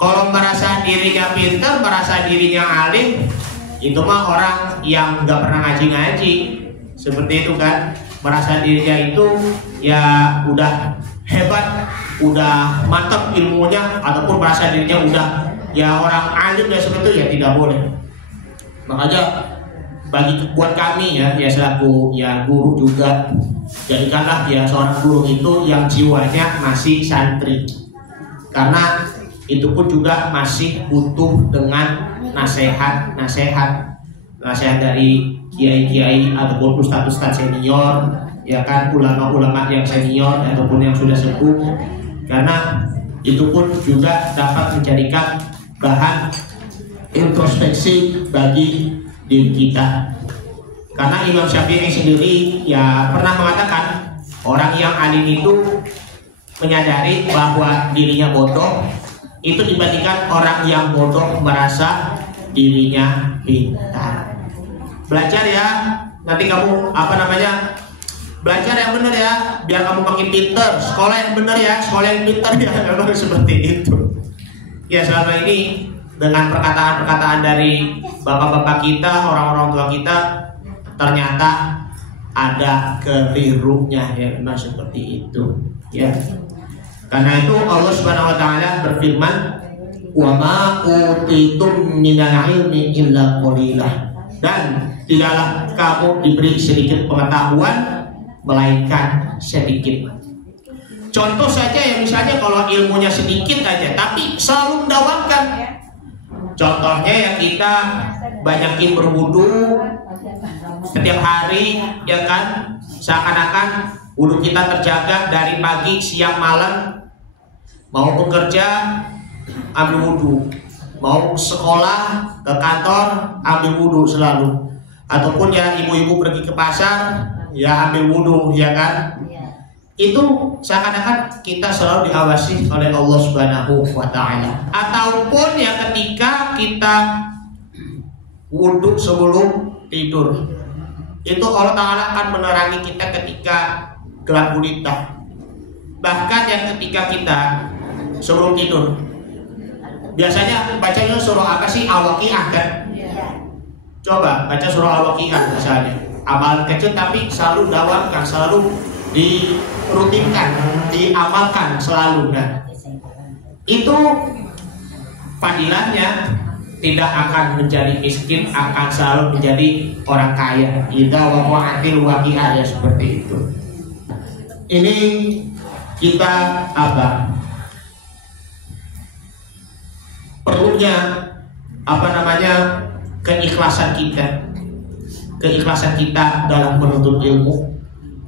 Kalau merasa dirinya pintar, merasa dirinya alim, itu mah orang yang nggak pernah ngaji-ngaji, seperti itu kan. Merasa dirinya itu ya udah hebat, udah mantap ilmunya, ataupun merasa dirinya udah ya orang alim ya seperti itu ya tidak boleh. Makanya buat kami ya selaku ya guru juga, jadikanlah ya seorang guru itu yang jiwanya masih santri, karena itu pun juga masih butuh dengan nasihat dari kiai-kiai ataupun ustadz-ustadz senior, ya kan, ulama-ulama yang senior ataupun yang sudah sepuh, karena itu pun juga dapat menjadikan bahan introspeksi bagi diri kita. Karena Imam Syafi'i sendiri ya pernah mengatakan orang yang alim itu menyadari bahwa dirinya bodoh itu dibandingkan orang yang bodoh merasa dirinya pintar. Belajar ya, nanti kamu belajar yang benar ya, biar kamu makin pintar. Sekolah yang benar ya, sekolah yang pintar ya, memang seperti itu. Ya selama ini dengan perkataan-perkataan dari bapak-bapak kita, orang-orang tua kita, ternyata ada kelirunya ya, memang seperti itu. Ya, karena itu Allah Subhanahu Wa Taala berfirman, wa ma utitum minal ilmi illa qalilah, dan tidaklah kamu diberi sedikit pengetahuan melainkan sedikit. Contoh saja ya, misalnya kalau ilmunya sedikit aja tapi selalu mendawamkan. Contohnya ya kita banyakin berwudu setiap hari, ya kan, seakan-akan wudu kita terjaga dari pagi, siang, malam. Mau bekerja ambil wudu, mau sekolah ke kantor ambil wudu selalu, ataupun ya ibu-ibu pergi ke pasar ya ambil wudu, ya kan. Itu seakan-akan kita selalu diawasi oleh Allah Subhanahu wa Ta'ala. Ataupun ya ketika kita wudu sebelum tidur, itu Allah Ta'ala akan menerangi kita ketika gelap gulita. Bahkan yang ketika kita sebelum tidur, biasanya bacanya surah apa sih? Al-Waqi'ah kan? Coba baca surah Al-Waqi'ah misalnya, amalan kecil tapi selalu dawamkan, selalu dirutinkan, diamalkan selalu. Nah, itu fadilahnya tidak akan menjadi miskin, akan selalu menjadi orang kaya. Idza waqa'atil waqi'ah, ya seperti itu. Ini kita perlunya keikhlasan kita dalam menuntut ilmu.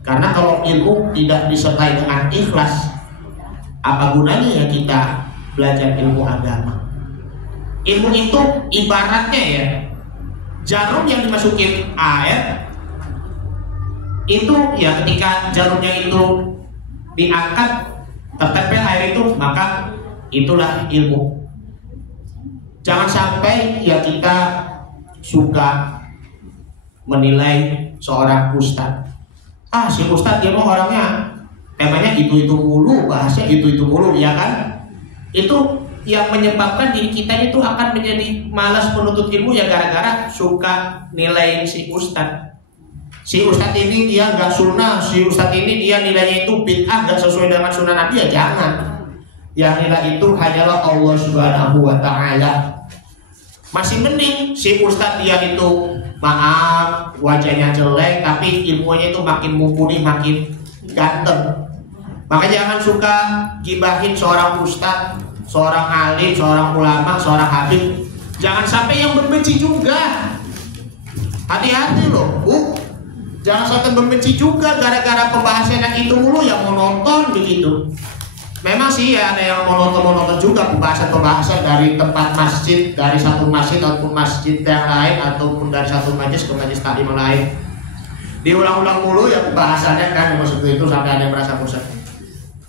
Karena kalau ilmu tidak disertai dengan ikhlas, apa gunanya ya kita belajar ilmu agama? Ilmu itu ibaratnya ya jarum yang dimasukin air, itu ya ketika jarumnya itu diangkat tertempel air itu, maka itulah ilmu. Jangan sampai ya kita suka menilai seorang ustadz. Si ustadz dia mau orangnya temanya itu mulu, bahasnya itu mulu, ya kan? Itu yang menyebabkan diri kita itu akan menjadi malas menuntut ilmu ya gara-gara suka nilai si ustadz. Si ustadz ini dia gak sunnah, si ustadz ini dia nilainya itu bid'ah, gak sesuai dengan sunnah Nabi, ya jangan. Yang nilai itu hanyalah Allah Subhanahu wa Ta'ala. Masih mending si ustadz dia itu maaf wajahnya jelek tapi ilmunya itu makin mumpuni, makin ganteng. Maka jangan suka gibahin seorang ustadz, seorang alim, seorang ulama, seorang habib. Jangan sampai yang membenci juga. Hati-hati loh, jangan sampai membenci juga gara-gara pembahasan yang itu mulu yang mau nonton begitu. Memang sih ya ada yang mau nonton juga pembahasan dari tempat masjid, dari satu masjid ataupun masjid yang lain, ataupun dari satu majelis ke majelis taklim yang lain. Diulang-ulang mulu ya pembahasannya kan, maksud itu sampai ada yang merasa bosan.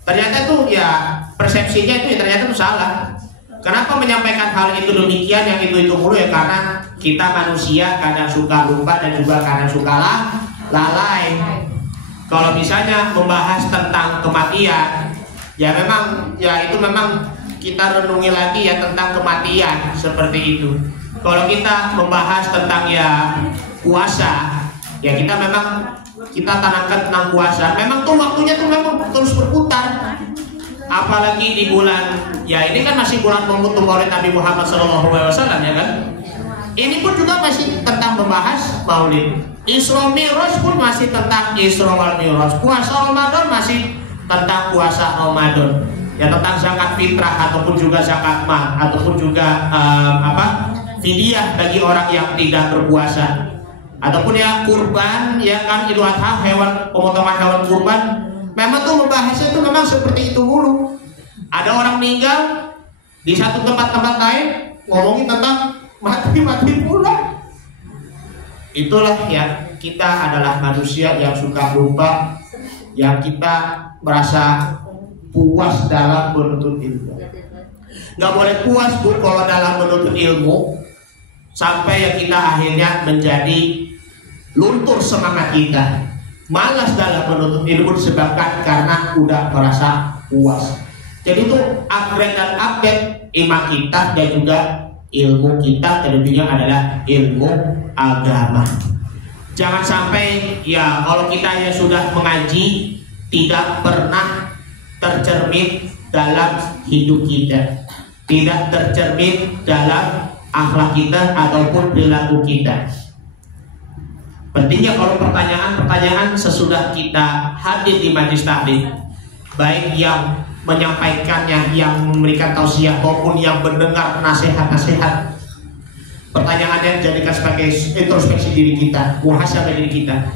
Ternyata tuh ya persepsinya itu ya ternyata tuh salah. Kenapa menyampaikan hal itu demikian, yang itu mulu ya karena kita manusia kadang suka lupa dan juga kadang suka lalai. Kalau misalnya membahas tentang kematian, ya memang ya itu memang kita renungi lagi ya tentang kematian seperti itu. Kalau kita membahas tentang ya puasa, ya kita memang kita tanamkan tentang puasa. Memang tuh waktunya tuh memang terus berputar. apalagi di bulan, ya ini kan masih bulan Maulid Nabi Muhammad SAW ya kan. Ini pun juga masih tentang membahas Maulid. Isra Mi'raj pun masih tentang Isra wal Mi'raj. Puasa Ramadan masih tentang puasa Ramadan. Ya tentang zakat fitrah ataupun juga zakat mal ataupun juga fidyah bagi orang yang tidak berpuasa. Ataupun ya kurban, ya kan Idul Adha, hewan pemotongan hewan kurban. Memang tuh membahasnya itu memang seperti itu dulu. Ada orang meninggal di satu tempat lain ngomongin tentang mati pula. Itulah ya, kita adalah manusia yang suka lupa, yang kita merasa puas dalam menuntut ilmu. Nggak boleh puas Bu kalau dalam menuntut ilmu sampai ya kita akhirnya menjadi luntur semangat kita, malas dalam menuntut ilmu disebabkan karena udah merasa puas. Jadi itu upgrade dan update iman kita dan juga ilmu kita, terlebihnya adalah ilmu agama. Jangan sampai ya kalau kita ya sudah mengaji tidak pernah tercermin dalam hidup kita, tidak tercermin dalam akhlak kita ataupun perilaku kita. Pentingnya kalau pertanyaan-pertanyaan sesudah kita hadir di majelis taklim, baik yang menyampaikannya, yang memberikan tausiah maupun yang mendengar nasihat-nasihat, pertanyaannya jadikan sebagai introspeksi diri kita, muhasabah diri kita.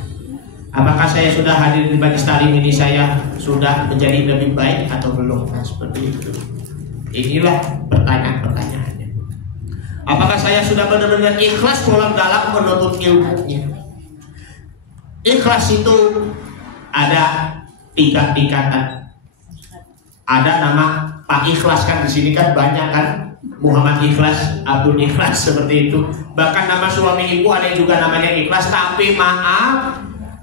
Apakah saya sudah hadir di majelis taklim ini, saya sudah menjadi lebih baik atau belum? Nah, seperti itu. Inilah pertanyaan-pertanyaannya. Apakah saya sudah benar-benar ikhlas dalam menuntut ilmunya? Ikhlas itu ada 3 tingkatan. Ada nama Pak Ikhlas kan di sini kan banyak kan, Muhammad Ikhlas, Abdul Ikhlas seperti itu. Bahkan nama suami ibu ada juga namanya Ikhlas, tapi maaf,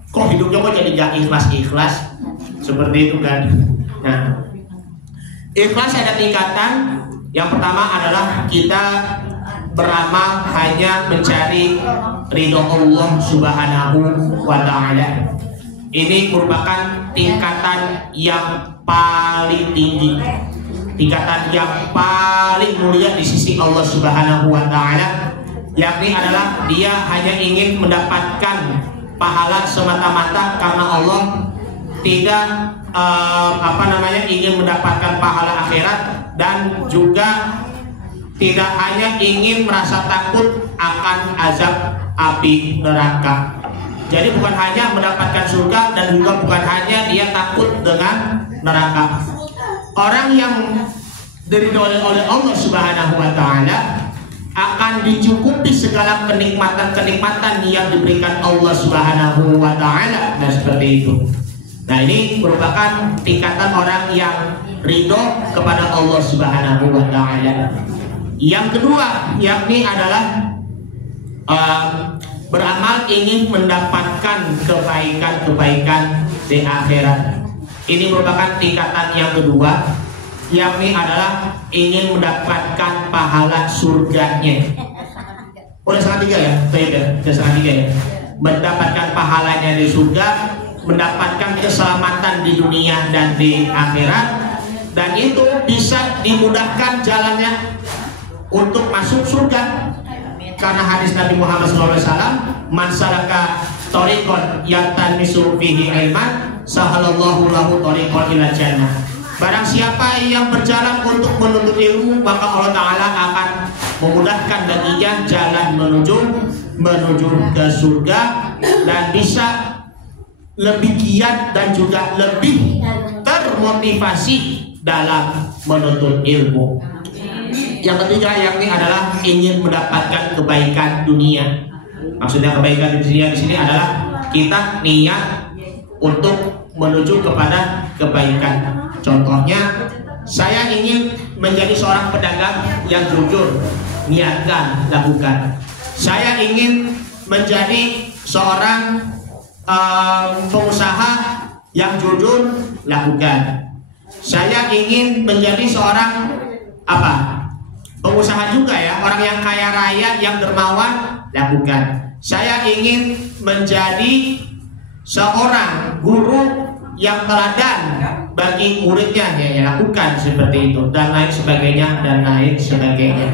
kok hidupnya kok jadi gak ikhlas seperti itu kan. Nah, ikhlas ada tingkatan. Yang pertama adalah kita beramal hanya mencari ridho Allah Subhanahu wa ta'ala. Ini merupakan tingkatan yang paling tinggi, tingkatan yang paling mulia di sisi Allah Subhanahu wa ta'ala, yakni adalah dia hanya ingin mendapatkan pahala semata-mata karena Allah, tidak ingin mendapatkan pahala akhirat, dan juga tidak hanya ingin merasa takut akan azab api neraka. Jadi bukan hanya mendapatkan surga dan juga bukan hanya dia takut dengan neraka. Orang yang diridhoi oleh Allah Subhanahu wa ta'ala akan dicukupi segala kenikmatan-kenikmatan yang diberikan Allah Subhanahu wa ta'ala. Nah, seperti itu. Nah, ini merupakan tingkatan orang yang ridho kepada Allah Subhanahu wa ta'ala. Yang kedua, yakni adalah beramal ingin mendapatkan kebaikan-kebaikan di akhirat. Ini merupakan tingkatan yang kedua, yakni adalah ingin mendapatkan pahala surganya. Udah setengah 3 ya? Udah setengah 3 ya? Mendapatkan pahalanya di surga, mendapatkan keselamatan di dunia dan di akhirat, dan itu bisa dimudahkan jalannya untuk masuk surga karena hadis Nabi Muhammad SAW, man salaka thariqan yaltamisu fihi ilman sahalallahu lahu thariqan ila jannah. Barang siapa yang berjalan untuk menuntut ilmu, maka Allah Ta'ala akan memudahkan baginya jalan menuju ke surga, dan bisa lebih giat dan juga lebih termotivasi dalam menuntut ilmu. Yang ketiga, yakni adalah ingin mendapatkan kebaikan dunia. Maksudnya kebaikan di dunia di sini adalah kita niat untuk menuju kepada kebaikan. Contohnya, saya ingin menjadi seorang pedagang yang jujur, niatkan, lakukan. Saya ingin menjadi seorang pengusaha yang jujur, lakukan. Saya ingin menjadi seorang pengusaha juga ya, orang yang kaya raya, yang dermawan, lakukan. Saya ingin menjadi seorang guru yang teladan, bagi muridnya ya lakukan seperti itu dan lain sebagainya dan lain sebagainya.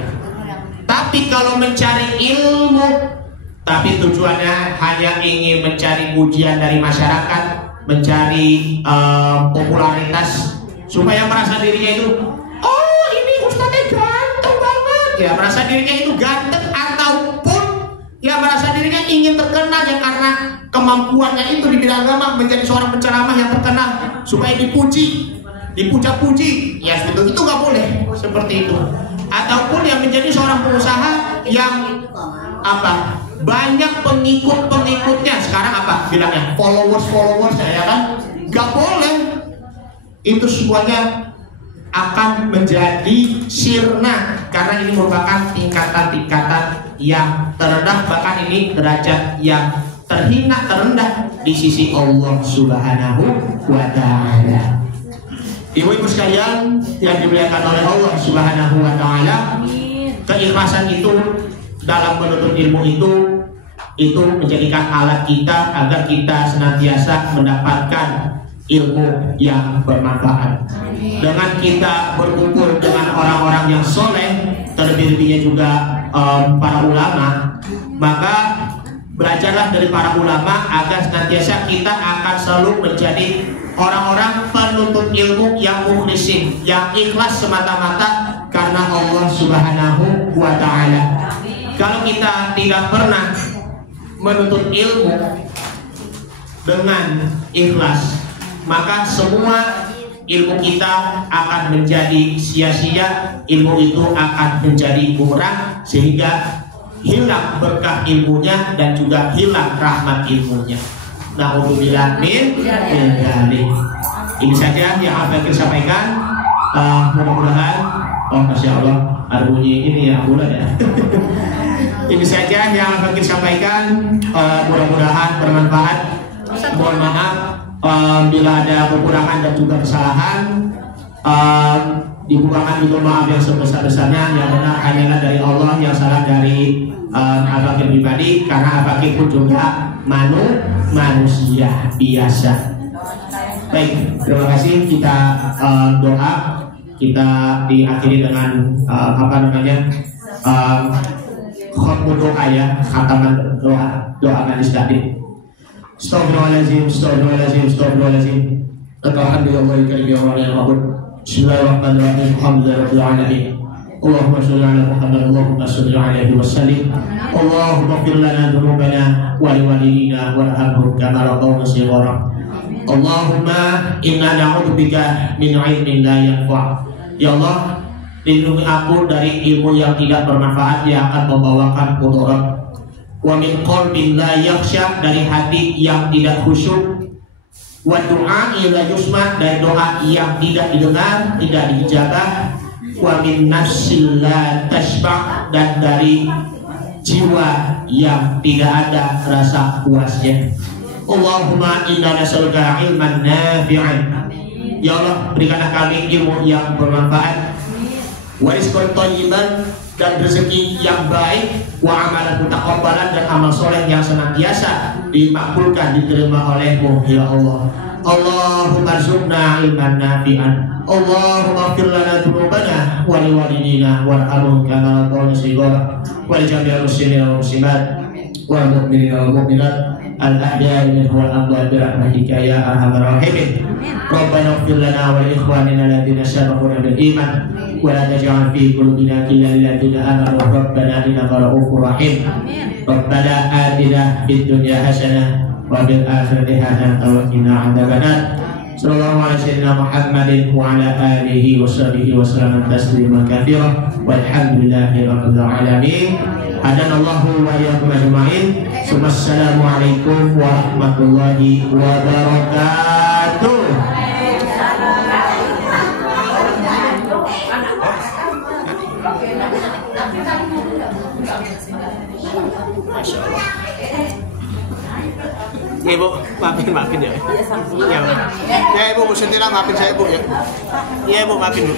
Tapi kalau mencari ilmu tapi tujuannya hanya ingin mencari pujian dari masyarakat, mencari popularitas supaya merasa dirinya itu, oh ini ustadznya ganteng banget ya, merasa dirinya itu ganteng, ataupun ya merasa dirinya ingin terkenal ya karena kemampuannya itu di bidang agama, menjadi seorang penceramah yang terkenal supaya dipuji, dipuja-puji, ya itu nggak boleh seperti itu. Ataupun yang menjadi seorang pengusaha yang apa, banyak pengikut-pengikutnya, sekarang apa bilangnya, followers ya kan, nggak boleh. Itu semuanya akan menjadi sirna karena ini merupakan tingkatan-tingkatan yang terendah, bahkan ini derajat yang terhina, terendah di sisi Allah Subhanahu wa Ta'ala. Ibu-ibu sekalian yang dimuliakan oleh Allah Subhanahu wa Ta'ala, keikhlasan itu dalam menuntut ilmu itu menjadikan alat kita agar kita senantiasa mendapatkan ilmu yang bermanfaat. Dengan kita berkumpul dengan orang-orang yang soleh, terlebih-lebihnya juga para ulama, maka belajarlah dari para ulama agar senantiasa kita akan selalu menjadi orang-orang penuntut ilmu yang mukhlisin, yang ikhlas semata-mata karena Allah Subhanahu wa Ta'ala. Kalau kita tidak pernah menuntut ilmu dengan ikhlas, maka semua ilmu kita akan menjadi sia-sia, ilmu itu akan menjadi kurang, sehingga hilang berkah ilmunya dan juga hilang rahmat ilmunya. Na'udzubillah min dzalik. Ini saja yang akan saya sampaikan. Mudah-mudahan, oh masya Allah, ada bunyi ini ya bulan ya. Ini saja yang akan kita sampaikan. Mudah-mudahan bermanfaat. Mohon maaf bila ada kekurangan dan juga kesalahan. Dibukakan itu maaf yang sebesar-besarnya. Yang benar hanyalah dari Allah, yang salah dari Al-Fakir pribadi, karena Al-Fakir pun juga manusia biasa. Baik, terima kasih. Kita doa, kita diakhiri dengan apa namanya, khutbah doa ya, khataman doa manis tadi. Astagfirullahaladzim, astagfirullahaladzim, astagfirullahaladzim. Alhamdulillah Bismillahirrahmanirrahim. Alhamdulillahirabbil alamin. Allahumma shalli ala Muhammad, Allahumma shalli alaihi wasallim. Allahumma ighfir lana dzunubana wa liwalidina warhamhum kama rabbawna shighara. Allahumma inna na'udzubika min 'ilmin la yanfa'. Ya Allah, lindungi aku dari ilmu yang tidak bermanfaat yang akan membawakan mudarat. Wa min qalbin la yakhsha, dari hati yang tidak khusyuk. Wa du'a'i la yusma, dari doa yang tidak didengar, tidak diijabah. Wa min nafsin la tashba', dan dari jiwa yang tidak ada rasa puasnya. Allahumma inna nas'aluka ilman nafi'an. Ya Allah, berikanlah kami ilmu yang bermanfaat, wa rizqan thayyiban, dan rezeki yang baik, wa amalan mutaqabbalan, dan amal soleh yang senantiasa dimakbulkan, diterima oleh-Mu ya Allah. Allahumma rzuqna ilman nafi'an. Allahumma ighfir lana dzunubana wa liwalidina warhamhum kama rabbawna shighara. Wa li jami'il muslimina wal muslimat wal mu'minina wal mu'minat al-ahya'i minhum wal amwat bi rahmatika ya arhamar rahimin. Rabbana ighfir lana wa li ikhwanina alladziina sabaquna bil iman wa la taj'al fi qulubina ghillan lil ladzina amanu rabbana innaka ra'ufur rahim. Rabbana atina fid dunya hasanah wa fil akhirati hasanah wa qina adzabannar. Sallallahu alaihi wasallam Muhammadin wa ala alihi wa sahbihi wa sallam tasliman katsira walhamdulillahi rabbil alamin. Hadanallahu wa iyyakum ajma'in. Assalamualaikum warahmatullahi wabarakatuh. Ya Ibu, maafin ya. Ya Ibu, Bu Sentira maafin saya Bu ya. Ya Ibu, maafin Bu.